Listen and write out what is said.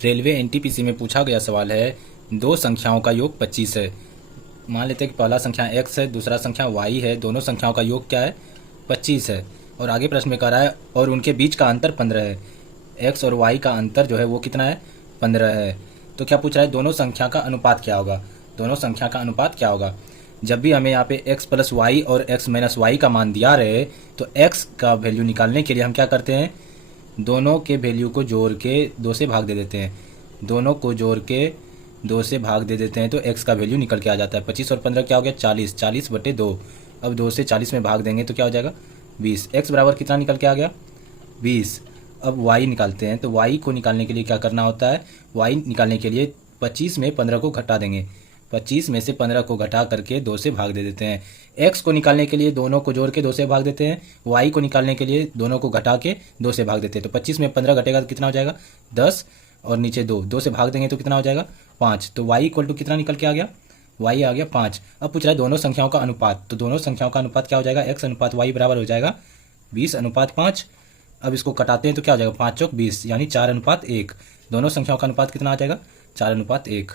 Railway NTPC में पूछा गया सवाल है, दो संख्याओं का योग 25 है। मान लेते हैं कि पहला संख्या x है, दूसरा संख्या y है, दोनों संख्याओं का योग क्या है 25 है। और आगे प्रश्न में कह रहा है और उनके बीच का अंतर 15 है। x और y का अंतर जो है वो कितना है 15 है। तो क्या पूछ रहा है, दोनों संख्या का अनुपात क्या होगा। दोनों संख्या का अनुपात क्या होगा। जब भी हमें यहाँ पे x प्लस वाई और x माइनस वाई का मान दिया रहे तो x का वैल्यू निकालने के लिए हम क्या करते हैं, दोनों के वैल्यू को जोड़ के 2 से भाग दे देते हैं। दोनों को जोड़ के 2 से भाग दे देते हैं तो x का वैल्यू निकल के आ जाता है। 25 और 15 क्या हो गया 40, 40/2। अब 2 से 40 में भाग देंगे तो क्या हो जाएगा 20। x बराबर कितना निकल के आ गया 20। अब y निकालते हैं तो y को निकालने के लिए क्या करना होता है, y निकालने के लिए 25 में 15 को घटा देंगे। 25 में से 15 को घटा करके 2 से भाग दे देते हैं। x को निकालने के लिए दोनों को जोड़ के 2 से भाग देते हैं, y को निकालने के लिए दोनों को घटा के 2 से भाग देते हैं। तो 25 में 15 घटेगा तो कितना हो जाएगा 10 और नीचे 2 से भाग देंगे तो कितना हो जाएगा 5। तो y इक्वल टू कितना निकल के आ गया, y आ गया 5। अब पूछ रहा है दोनों संख्याओं का अनुपात, तो दोनों संख्याओं का अनुपात क्या हो जाएगा, x अनुपात y बराबर हो जाएगा 20:5। अब इसको कटाते हैं तो क्या हो जाएगा 5 चौक 20 यानी 4:1। दोनों संख्याओं का अनुपात कितना आ जाएगा 4:1।